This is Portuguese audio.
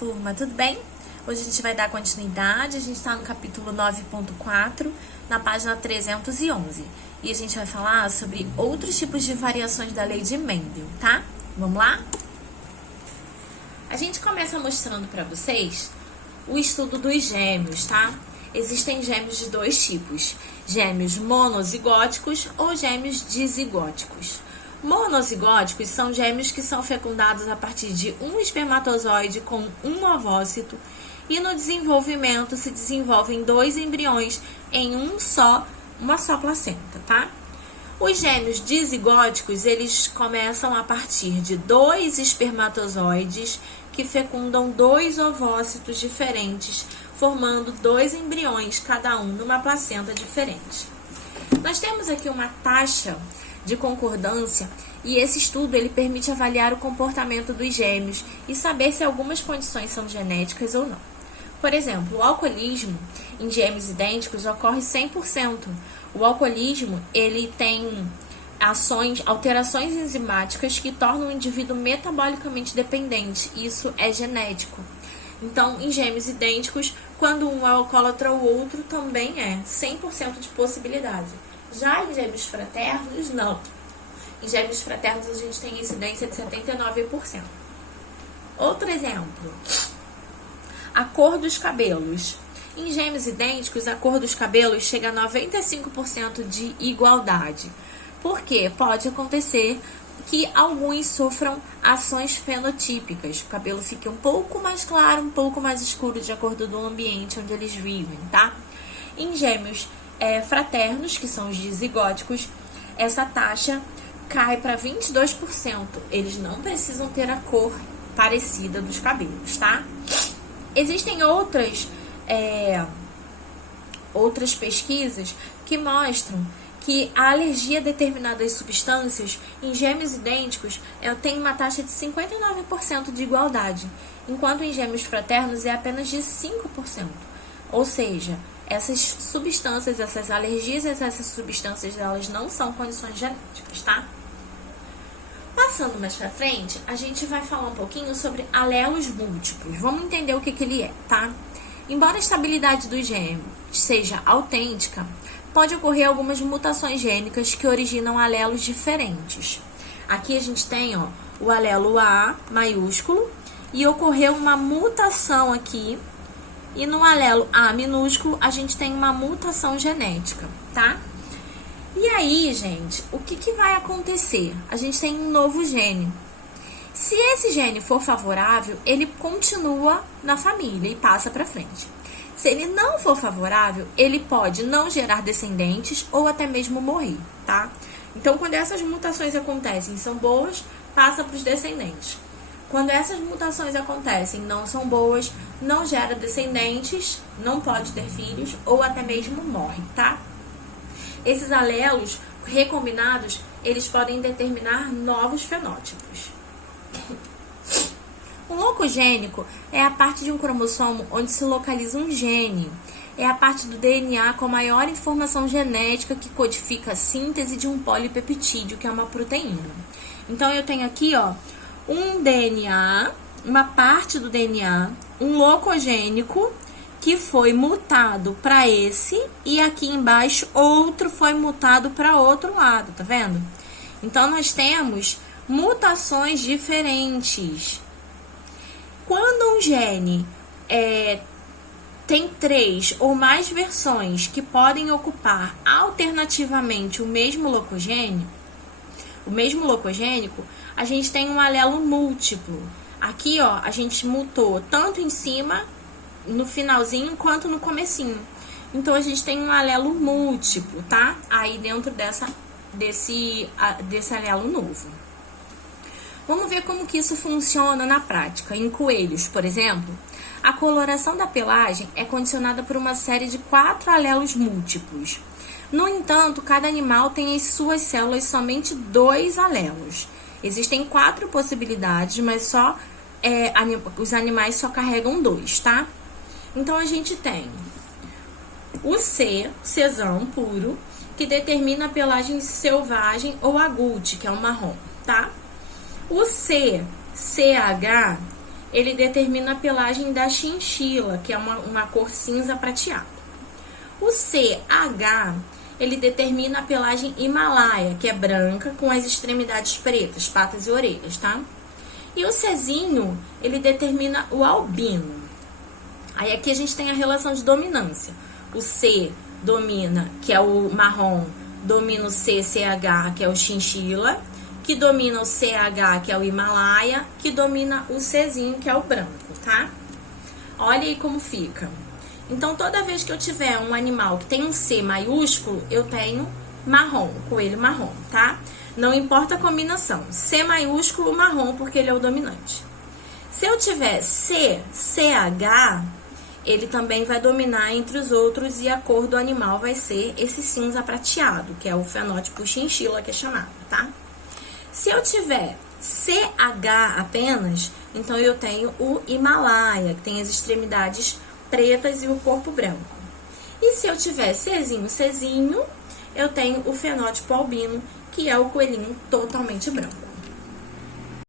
turma, tudo bem? Hoje a gente vai dar continuidade, a gente está no capítulo 9.4, na página 311. E a gente vai falar sobre outros tipos de variações da lei de Mendel, tá? Vamos lá? A gente começa mostrando para vocês o estudo dos gêmeos, tá? Existem gêmeos de dois tipos, gêmeos monozigóticos ou gêmeos dizigóticos. Monozigóticos são gêmeos que são fecundados a partir de um espermatozoide com um ovócito e no desenvolvimento se desenvolvem dois embriões em uma só placenta, tá? Os gêmeos dizigóticos, eles começam a partir de dois espermatozoides que fecundam dois ovócitos diferentes, formando dois embriões, cada um numa placenta diferente. Nós temos aqui uma taxa de concordância e esse estudo ele permite avaliar o comportamento dos gêmeos e saber se algumas condições são genéticas ou não. Por exemplo, o alcoolismo em gêmeos idênticos ocorre 100%. O alcoolismo ele tem alterações enzimáticas que tornam o indivíduo metabolicamente dependente. Isso é genético. Então, em gêmeos idênticos, quando um é alcoólatra, o outro também é 100% de possibilidade. Já em gêmeos fraternos, não. Em gêmeos fraternos, a gente tem incidência de 79%. Outro exemplo. A cor dos cabelos. Em gêmeos idênticos, a cor dos cabelos chega a 95% de igualdade. Por quê? Pode acontecer que alguns sofram ações fenotípicas. O cabelo fique um pouco mais claro, um pouco mais escuro, de acordo com o ambiente onde eles vivem, tá? Em gêmeos fraternos, que são os dizigóticos, essa taxa cai para 22%. Eles não precisam ter a cor parecida dos cabelos, tá? Existem outras pesquisas que mostram que a alergia a determinadas substâncias em gêmeos idênticos tem uma taxa de 59% de igualdade, enquanto em gêmeos fraternos é apenas de 5%. Ou seja, essas substâncias, essas alergias a essas substâncias, elas não são condições genéticas, tá? Passando mais pra frente, a gente vai falar um pouquinho sobre alelos múltiplos. Vamos entender o que ele é, tá? Embora a estabilidade dos gêmeos seja autêntica, pode ocorrer algumas mutações gênicas que originam alelos diferentes. Aqui a gente tem o alelo A maiúsculo e ocorreu uma mutação aqui. E no alelo A minúsculo, a gente tem uma mutação genética, tá? E aí, gente, o que vai acontecer? A gente tem um novo gene. Se esse gene for favorável, ele continua na família e passa para frente. Se ele não for favorável, ele pode não gerar descendentes ou até mesmo morrer, tá? Então, quando essas mutações acontecem, são boas, passa para os descendentes. Quando essas mutações acontecem, não são boas, não gera descendentes, não pode ter filhos ou até mesmo morre, tá? Esses alelos recombinados, eles podem determinar novos fenótipos. Um locogênico é a parte de um cromossomo onde se localiza um gene. É a parte do DNA com maior informação genética que codifica a síntese de um polipeptídeo, que é uma proteína. Então, eu tenho aqui, um DNA, uma parte do DNA, um locogênico que foi mutado para esse e aqui embaixo outro foi mutado para outro lado, tá vendo? Então, nós temos mutações diferentes. Quando um gene tem 3 ou mais versões que podem ocupar alternativamente o mesmo locogênico, a gente tem um alelo múltiplo. Aqui, a gente mutou tanto em cima, no finalzinho, quanto no comecinho. Então, a gente tem um alelo múltiplo, tá? Aí dentro desse alelo novo. Vamos ver como que isso funciona na prática. Em coelhos, por exemplo, a coloração da pelagem é condicionada por uma série de 4 alelos múltiplos. No entanto, cada animal tem em suas células somente 2 alelos. Existem 4 possibilidades, mas os animais só carregam 2, tá? Então, a gente tem o Czão puro, que determina a pelagem selvagem ou agouti, que é o marrom, tá? O CH ele determina a pelagem da chinchila, que é uma cor cinza prateada. O CH, ele determina a pelagem Himalaia, que é branca, com as extremidades pretas, patas e orelhas, tá? E o Czinho, ele determina o albino. Aí aqui a gente tem a relação de dominância. O C domina, que é o marrom, domina o CCH, que é o chinchila, que domina o CH, que é o Himalaia, que domina o Czinho, que é o branco, tá? Olha aí como fica. Então, toda vez que eu tiver um animal que tem um C maiúsculo, eu tenho marrom, coelho marrom, tá? Não importa a combinação, C maiúsculo, marrom, porque ele é o dominante. Se eu tiver CH, ele também vai dominar entre os outros e a cor do animal vai ser esse cinza prateado, que é o fenótipo chinchila, que é chamado, tá? Se eu tiver CH apenas, então eu tenho o Himalaia, que tem as extremidades pretas e o corpo branco. E se eu tiver Czinho, eu tenho o fenótipo albino, que é o coelhinho totalmente branco.